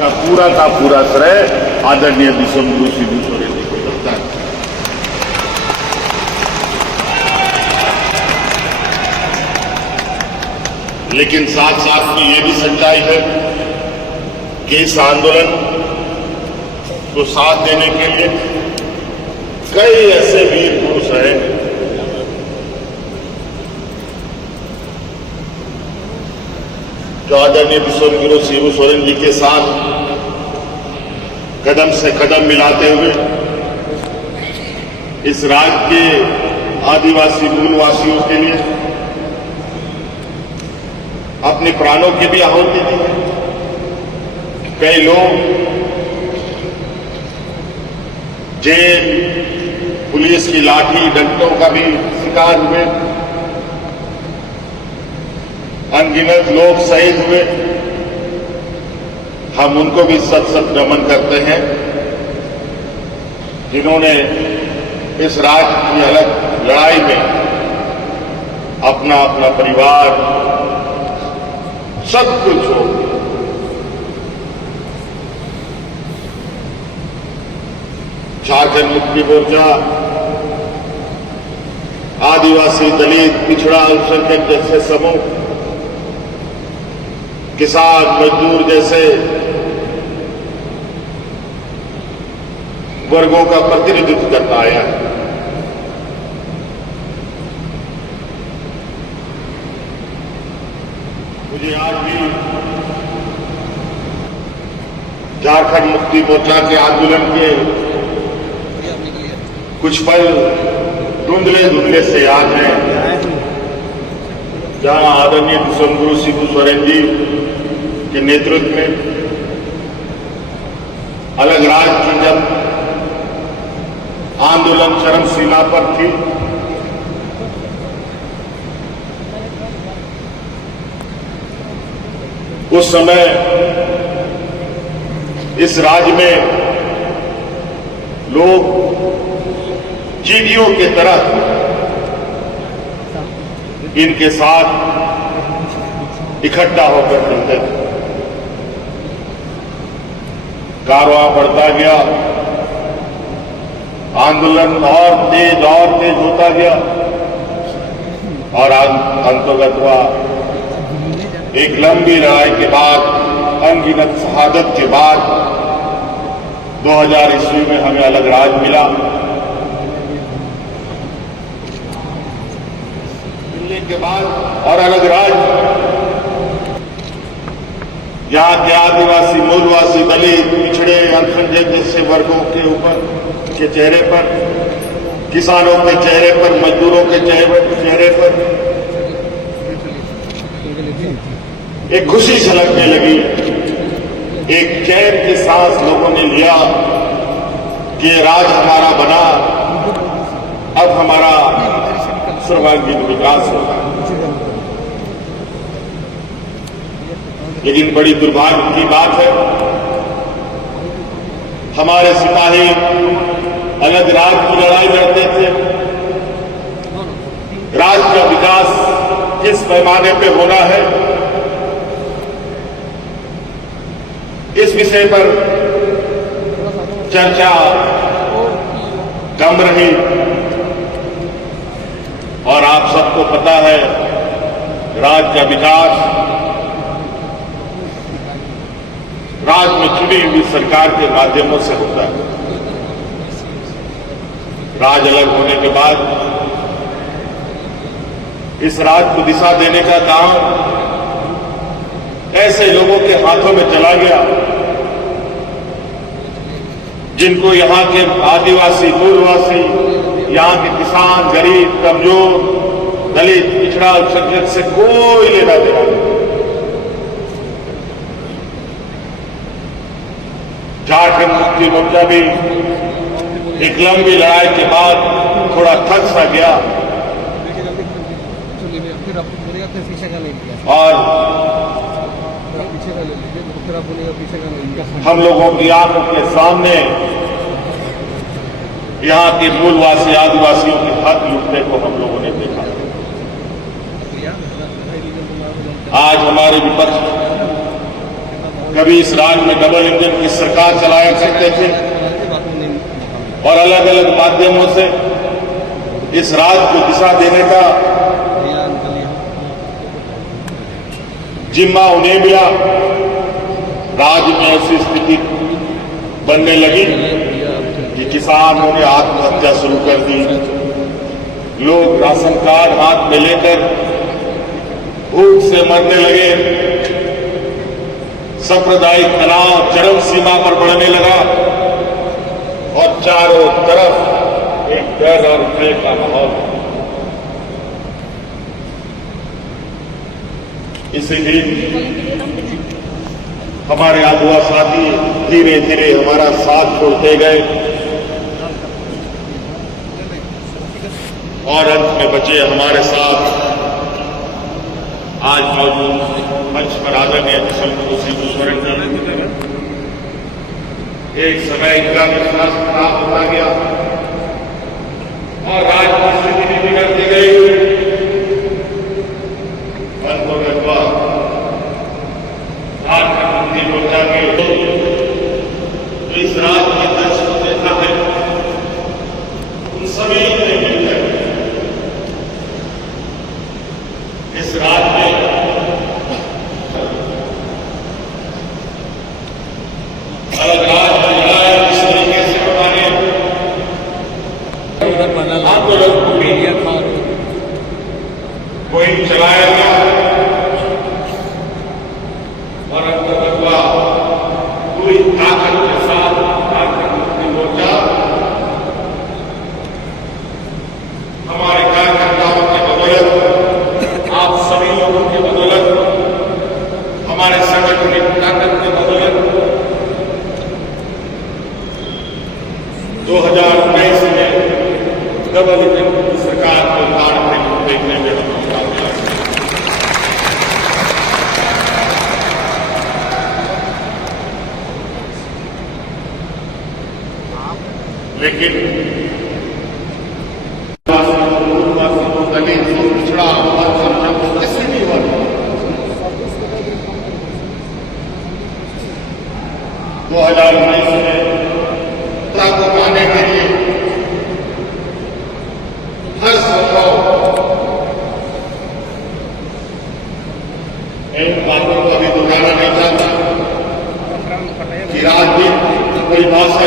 का पूरा श्रेय आदरणीय विश्वगुरु शिबू सोरेन जी को लगता है। लेकिन साथ साथ में ये भी सच्चाई है कि इस आंदोलन को साथ देने के लिए कई ऐसे वीर पुरुष हैं जो आदरणीय विश्वगुरु शिबू सोरेन जी के साथ कदम से कदम मिलाते हुए इस राज्य के आदिवासी मूलवासियों के लिए अपने प्राणों की भी आहुति दी है। कई लोग जेल, पुलिस की लाठी डंडों का भी शिकार हुए, अनगिनत लोग शहीद हुए। हम उनको भी सत सत नमन करते हैं जिन्होंने इस राष्ट्र की अलग लड़ाई में अपना अपना परिवार सब कुछ छोड़ दिया। झारखंड मुक्ति मोर्चा, आदिवासी, दलित, पिछड़ा, अल्पसंख्यक जैसे समूह, किसान, मजदूर जैसे वर्गों का प्रतिनिधित्व करता आया है। मुझे आज भी झारखंड मुक्ति मोर्चा के आंदोलन के कुछ पल धुंधले धुंधले से याद है, जहां आदरणीय विश्वगुरु शिबू सोरेन जी के नेतृत्व में अलग राज्य की जब आंदोलन चरम सीमा पर थी, उस समय इस राज्य में लोग चींटियों की तरह इनके साथ इकट्ठा होकर चलते थे। कारवां बढ़ता गया, आंदोलन और तेज होता गया और अंतर्गत हुआ एक लंबी लड़ाई के बाद, अनगिनत शहादत के बाद 2000 ईस्वी में हमें अलग राज्य मिला। मिलने के बाद और अलग राज्य यहाँ के आदिवासी, मूलवासी, दलित, पिछड़े, अल्पसंख्यक जैसे वर्गों के ऊपर के चेहरे पर, किसानों के चेहरे पर, मजदूरों के चेहरे पर एक खुशी झलकने लगी, एक चैन की सांस लोगों ने लिया कि राज हमारा बना, अब हमारा सर्वांगीण विकास होगा। लेकिन बड़ी दुर्भाग्य की बात है, हमारे सिपाही अलग राज्य की लड़ाई लड़ते थे। राज्य का विकास किस पैमाने पे होना है, इस विषय पर चर्चा कम रही और आप सबको पता है, राज्य का विकास राज्य में चुनी हुई सरकार के माध्यमों से होता है। राज्य अलग होने के बाद इस राज्य को दिशा देने का काम ऐसे लोगों के हाथों में चला गया जिनको यहाँ के आदिवासी, मूलवासी, यहाँ के किसान, गरीब, कमजोर, दलित, पिछड़ा, अल्पसंख्यक से कोई लेना देना नहीं। झारखंड मुक्ति मोर्चा भी एक लंबी लड़ाई के बाद थोड़ा थक सा गया और हम लोगों की आंखों के सामने यहाँ के मूलवासी, आदिवासियों के हक लूटने को हम लोगों ने देखा। आज हमारे विपक्ष कभी इस राज्य में डबल इंजन की सरकार चलाया करते थे और अलग अलग माध्यमों से इस राज्य को दिशा देने का जिम्मा उन्हें मिला। राज्य में ऐसी स्थिति बनने लगी कि किसानों ने आत्महत्या शुरू कर दी। लोग राशन कार्ड हाथ में लेकर भूख से मरने लगे। सांप्रदायिक तनाव चरम सीमा पर बढ़ने लगा और चारों तरफ एक डर और भय का माहौल। इसी दिन हमारे आदिवा साथी धीरे धीरे हमारा साथ छोड़ते गए और अंत में बचे हमारे साथ आज मौजूद मंच पर आदरणीय एक समय इनका विश्वास खराब होता गया और राज्य की स्थिति भी बिगड़ती गई। झारखंड मोर्चा के इस राज्य में दर्श को देखा है, उन सभी ने मिलकर इस राज्य में अलग राज्य बनाया। इस तरीके से हमारे आंदोलन कोई चलाया गया और अंतर्गत पूरी ताकत के साथ झारखंड मुक्ति मोर्चा हमारे कार्यकर्ताओं के बदौलत, आप सभी लोगों की बदौलत, हमारे संगठन की ताकत की बदौलत 2023 में डबल इंजन की सरकार को उतारने देखने में हम लेकिन दलित पिछड़ा किसी भी वर्ग 2019 में को पाने के लिए हर संभव इन बातों को अभी दोहराना नहीं चाहता कि राजनीति परिभाषा